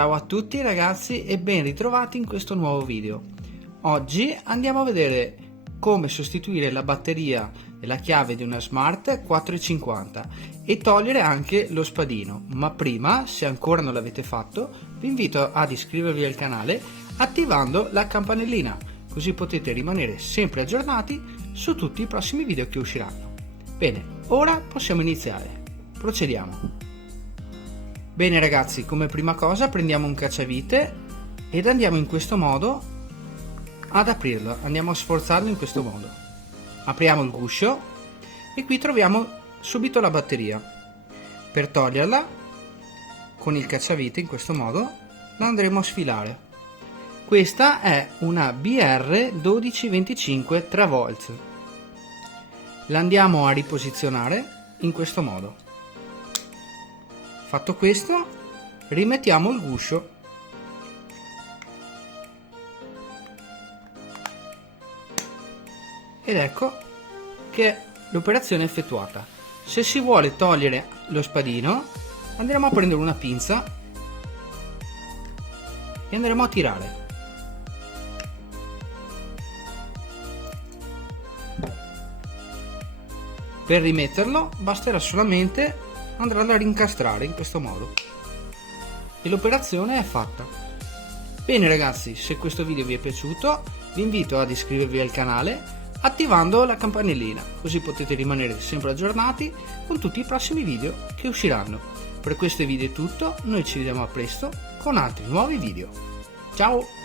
Ciao a tutti ragazzi e ben ritrovati in questo nuovo video. Oggi andiamo a vedere come sostituire la batteria della chiave di una Smart 450 e togliere anche lo spadino. Ma prima, se ancora non l'avete fatto, vi invito ad iscrivervi al canale attivando la campanellina, così potete rimanere sempre aggiornati su tutti i prossimi video che usciranno. Bene, ora possiamo iniziare. Procediamo. Bene ragazzi, come prima cosa prendiamo un cacciavite ed andiamo in questo modo ad aprirlo, andiamo a sforzarlo in questo modo. Apriamo il guscio e qui troviamo subito la batteria. Per toglierla con il cacciavite in questo modo la andremo a sfilare. Questa è una BR1225 3V. La andiamo a riposizionare in questo modo. Fatto questo, rimettiamo il guscio ed ecco che l'operazione è effettuata. Se si vuole togliere lo spadino, andremo a prendere una pinza e andremo a tirare. Per rimetterlo basterà solamente andrà a rincastrare in questo modo e l'operazione è fatta. Bene ragazzi, se questo video vi è piaciuto vi invito ad iscrivervi al canale attivando la campanellina, così potete rimanere sempre aggiornati con tutti i prossimi video che usciranno. Per questo video è tutto, noi ci vediamo a presto con altri nuovi video. Ciao!